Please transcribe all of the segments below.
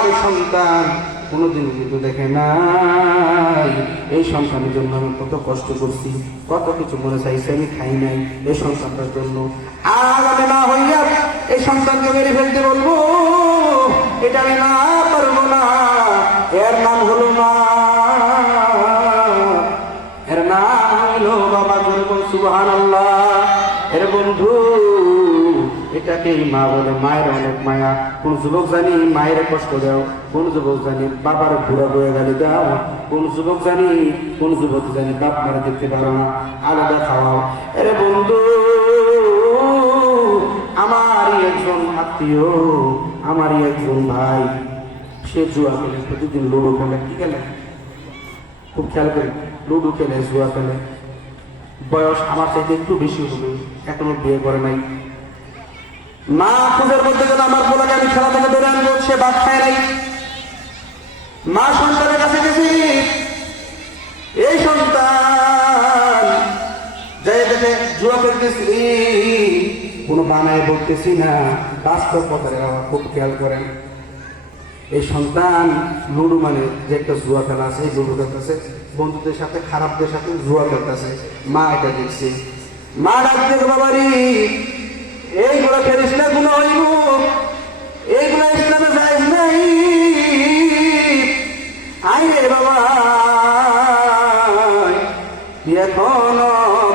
আমার সন্তান কোনোদিন কিন্তু দেখে নাই। এই সন্তানের জন্য আমি কত কষ্ট করছি, কত কিছু মনে চাইছি, আমি খাই নাই এই সন্তানটার জন্য। আর আমি না হইয়া এই সন্তানকে মেরে ফেলতে বলবো, এটা আমি না পারবো না। এর নাম হলো মা, এর নাম হলো বাবা। সুবহানাল্লাহ। এর বন্ধু, এটাকেই মা বলে। মায়ের অনেক মায়া। কোন যুবক জানি মায়ের কষ্ট দাও, কোন যুবক জানি বাবার বুড়া বয়ে গালি দাও, কোন যুবক জানি, কোন যুবক জানি বাপ মারা দেখতে পারো না, আলাদা খাওয়াও। এরে বন্ধু, আমারই একজন আত্মীয়, আমারই একজন ভাই, সে জুয়া খেলে, প্রতিদিন লুডো খেলে। কি খেলে? খুব খেয়াল করি, লুডো খেলে, জুয়া খেলে। বয়স আমার চাইতে একটু বেশি হবে, এখনো বিয়ে করে নাই। মা খুঁজের মধ্যে গেলে আমার পোলাকে আমি খেলা থেকে ধরে আনবো, সে ভাত খায় নাই। মা সন্তানের কাছে গেছি, এই সন্তান যাই দেখে জুয়া খেলতেছি, কোনো বানায় বলতেছি না, বাস্তব কথার খুব খেয়াল করেন। এই সন্তান লুডো মানে যে একটা জুয়া খেলা আছে, এই লুডো খেলতেছে বন্ধুদের সাথে, খারাপদের সাথে জুয়া খেলতেছে। মা এটা দেখছে, মা ডাকতে, বাবারি এইগুলো খেলিস না, গুনাহ হইব, এইগুলো ইসলামে জায়েজ নাই। আই রে বাবা, তুই এখনো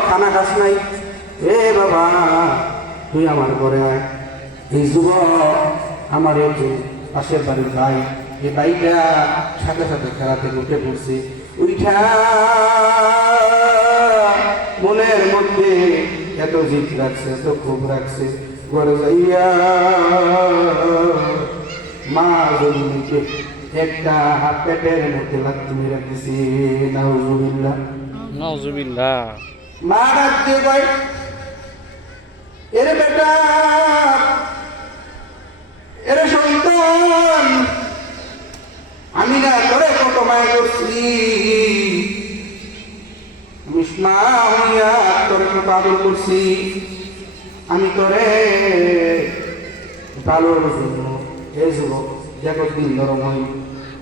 খানা খাস নাই, এ বাবা তুই আমার ঘরে আয়। এই যুবক আমার এই যে পাশের বাড়ির ভাই, এই ভাইটা সাথে সাথে খেলা থেকে উঠে পড়ছে। উঠা মনের মধ্যে এত জিত রাখছে, এত ক্ষোভ রাখছে, ঘরে যাইয়া মা জমিকে একটা হাত পেটের মধ্যে লাগতে মেরে দিছি। নাউজুবিল্লাহ, নাউজুবিল্লাহ। মা ডাকতে ভাই, এরে বেটা, এরে সন্তান, আমি না করে কত মায় করছি, মা হইয়া তোরে কত আদর করছি, আমি তোরে ভালোর জন্য। এই যুবক দেখো দিন নরম হই,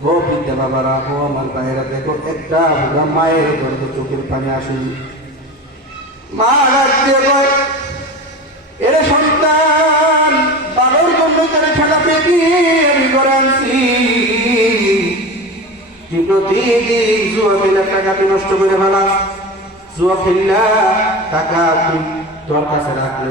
ও বিদ্যা বাবারা, ও আমার ভাইয়েরা, দেখো একটা মায়ের ঘরে তো চোখের পানি আসেনি। মা রাখতে কয়, এরে সন্তান, বাবার জন্য তোরে খেলা পেটি আমি করে আনছি, তুই প্রতিদিন জুয়া খেলে টাকা তুই নষ্ট করে ফেলা, জুয়া খেললা টাকা তুই তোর কাছে রাখলে